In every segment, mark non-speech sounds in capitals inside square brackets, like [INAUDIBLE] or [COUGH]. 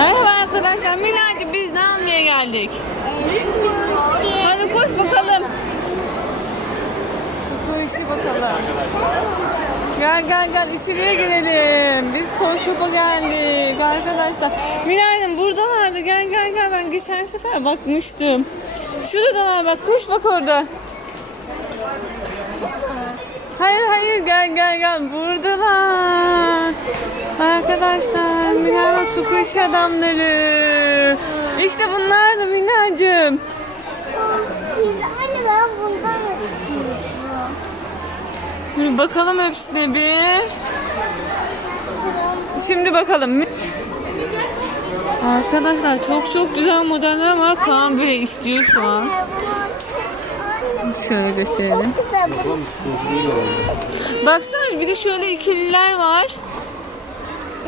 Merhaba arkadaşlar. Minacığım biz ne almaya geldik? Hadi koş bakalım. Şu koşu bakalım. Gel gel gel içeriye girelim. Biz Toy Shop'a geldik arkadaşlar. Minacığım buradalardı. Gel gel gel. Ben geçen sefer bakmıştım. Şuradalar bak. Kuş bak orada. Hayır hayır gel gel gel buradalar. Arkadaşlar Mina'nın su kuş adamları. İşte bunlar da Mina'cığım. Anne ben bundan istiyorum. Dur bakalım hepsine bir. Şimdi bakalım. Arkadaşlar çok çok güzel modeller var. Kaan bile istiyor şu an. Şöyle gösterelim. Baksana bir de şöyle ikililer var.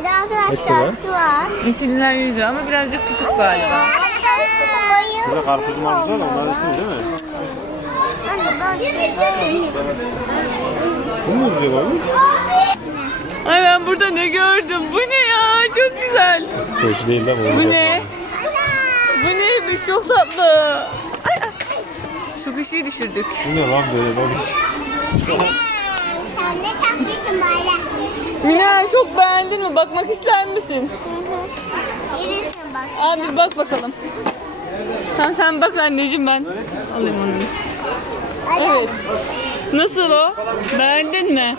Bir de arkadaşlar şu var. İkililer yüzü ama birazcık küçük galiba. Burada karpuz marpuz var onlar isim değil mi? Bu mu uzuyor abi? Ay ben burada ne gördüm? Bu ne ya? Çok güzel. Psikolojisi değil lan Bu ne? Bu neymiş? Çok tatlı. Ay, ay. Şu kişiyi düşürdük. Bu ne lan böyle babiş? Sen ne takmışsın böyle? Mina çok beğendin mi? Bakmak ister misin? Yürüsün bak. Abi bak bakalım. Tamam sen bak anneciğim ben alayım onu. Evet. Nasıl o? Beğendin mi?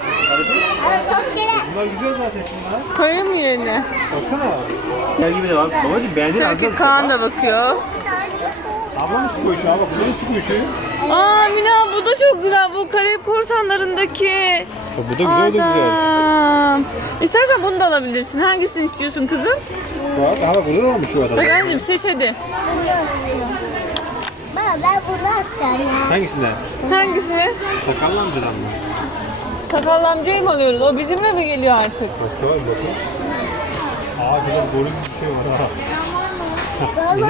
Ama çok güzel. Bunlar güzel zaten şunlar. Koyayım mı yerine? Baksana. Gel gibi de bak. Babacım beğendin Tabii ki Kaan da bakıyor. Ablamın su koyuşu abi. Bu ne su koyuşu? Aa Mina bu da çok güzel. Bu Karayip Korsanları'ndaki Bu da güzel o da güzel. adam. İstersen bunu da alabilirsin. Hangisini istiyorsun kızım? Bak aha burada da varmış şu adam. Anneciğim seç hadi. Baba ben bunu istiyorum. Hangisinden? Hangisini? Sakallı amcadan mı? Sakallı amcayı mı alıyoruz? O bizimle mi geliyor artık? Başka var mı bakın? Aa şurada goril bir şey var ha.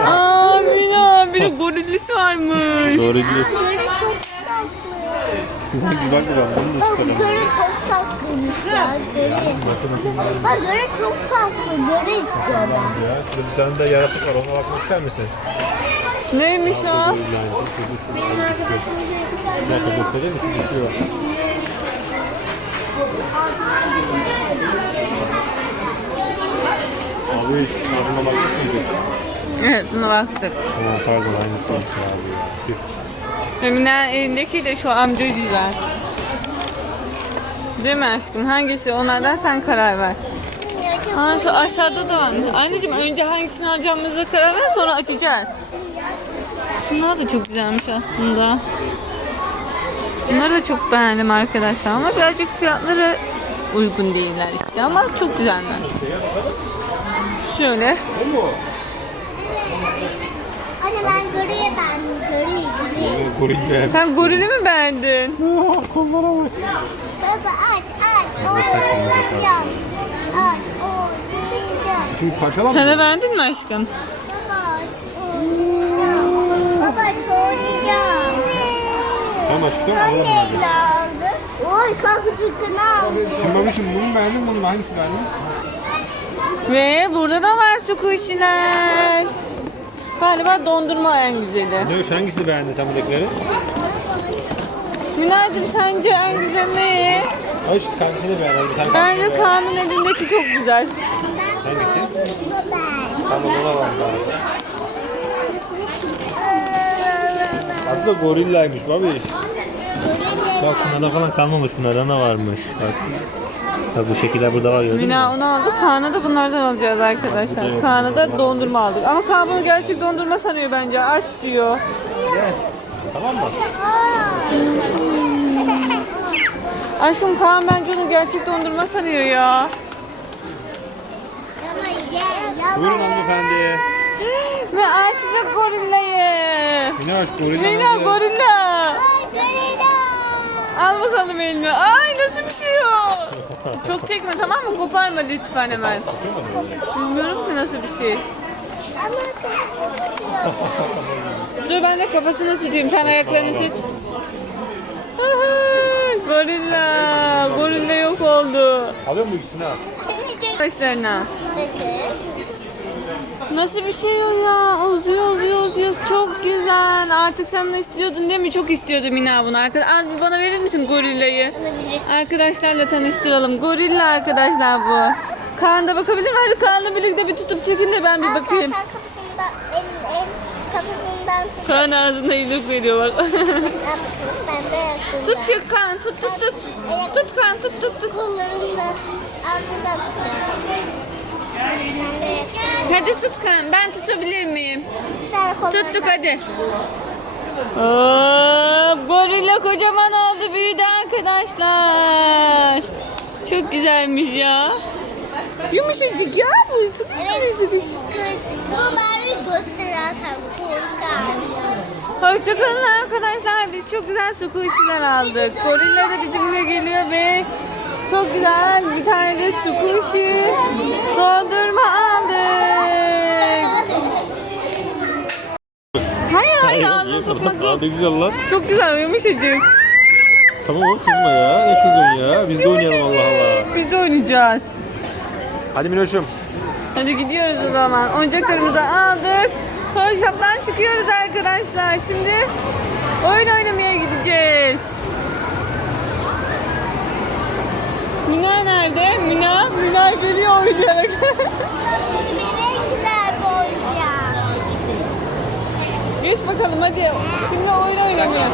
Aa Mina bir de gorillisi varmış. Goril. göre çok tatlı. Bak bak bakalım bunu da Bak çıkaralım. göre çok tatlıymış ya. Göre. Bak göre çok tatlı. Göre istiyorum. Ya şurada bir tane de yaratık var ona bakmak ister misin? Neymiş o? Bir dakika göstereyim mi? Düşüyor. Abi tadına bakmış mıydık? [LAUGHS] Evet buna baktık. Ha, pardon aynısıymış abi ya. Tüh. Mina elindeki de şu amca güzel. Değil mi aşkım? Hangisi? Onlardan sen karar ver. Aa şu aşağıda da var. Anneciğim önce hangisini alacağımıza karar ver sonra açacağız. Şunlar da çok güzelmiş aslında. Bunları da çok beğendim arkadaşlar ama birazcık fiyatları uygun değiller işte ama çok güzeller. Şöyle. Mu? Anne ben görüye ben görüye görüye. Goril. Sen gorili mi beğendin? Kollara bak. Baba aç aç. Oynayacağım. Aç oynayacağım. Şimdi parçalar Sen mı? de beğendin mi aşkım? Baba aç oynayacağım. Baba aç oynayacağım. Tamam aşkım de razı evde aldı. Oy kalkıcıkını aldı. Şimdi babişim bunu beğendin bunu hangisi beğendin? Ve burada da var su kuşiler. Galiba dondurma en güzeli. Dövüş hangisini beğendin sen buradakileri? Minacığım sence en güzel ne? Ay işte hangisini beğendin? Bir tane Bence Kaan'ın elindeki çok güzel. Hangisi? Tamam ona bak. Adı da gorillaymış babiş. Bak şunlarda falan kalmamış bunlarda ne varmış. Bak. Bak bu şekiller burada var gördün mü? Mina onu aldı. Kaan'a da bunlardan alacağız arkadaşlar. Kaan'a da dondurma aldık. Ama Kaan bunu gerçek dondurma sanıyor bence. Aç diyor. Tamam mı? Aşkım Kaan bence onu gerçek dondurma sanıyor ya. Buyurun hanımefendi. Ve açacak gorillayı. Mina aşk gorilla. Mina gorilla. Al bakalım elini. Ay nasıl bir şey o? Çok çekme tamam mı? Koparma lütfen hemen. Bilmiyorum ki nasıl bir şey. Dur ben de kafasını tutayım. Sen ayaklarını tut. Gorilla. Gorilla yok oldu. Alıyor mu ikisini ha? Anneciğim. Nasıl bir şey o ya? Uzuyor uzuyor uzuyor. Çok güzel. Artık sen de istiyordun değil mi? Çok istiyordum Mina bunu. Arka- Abi bana verir misin gorillayı? Arkadaşlarla tanıştıralım. Gorilla arkadaşlar bu. Kaan da bakabilir mi? Hadi Kaan'la birlikte bir tutup çekin de ben bir bakayım. Sen kafasından, el, el kafasından. Kaan ağzına yüzük veriyor bak. Ben, de [LAUGHS] tut çık Kaan tut tut tut. Tut Kaan tut tut tut. Kollarından, alnından tut. Hadi tut Kaan. Ben tutabilir miyim? Tuttuk hadi. Hop, gorilla kocaman oldu büyüdü arkadaşlar. Çok güzelmiş ya. Yumuşacık ya bu. Sıkı Evet. sıkı sıkı. Bunu bari gösterersen korkar. Hoşçakalın arkadaşlar. Biz çok güzel su kuşlar aldık. Gorilla da bizimle geliyor ve çok güzel bir tane de su kuşu dondurma aldık. Hayır hayır ağzına sokmak Aa, yok. ne güzel lan. Çok güzel yumuşacık. Tamam oğlum kızma ya. Ne kızıyorsun ya? Biz de oynayalım Allah Allah. Biz de oynayacağız. Hadi Minoş'um. Hadi gidiyoruz o zaman. Oyuncaklarımızı aldık. Toy Shop'tan çıkıyoruz arkadaşlar. Şimdi oyun oynamaya gideceğiz. Mina nerede? Mina, Mina geliyor oynayarak. [LAUGHS] Geç bakalım hadi. Şimdi oyun oynamaya.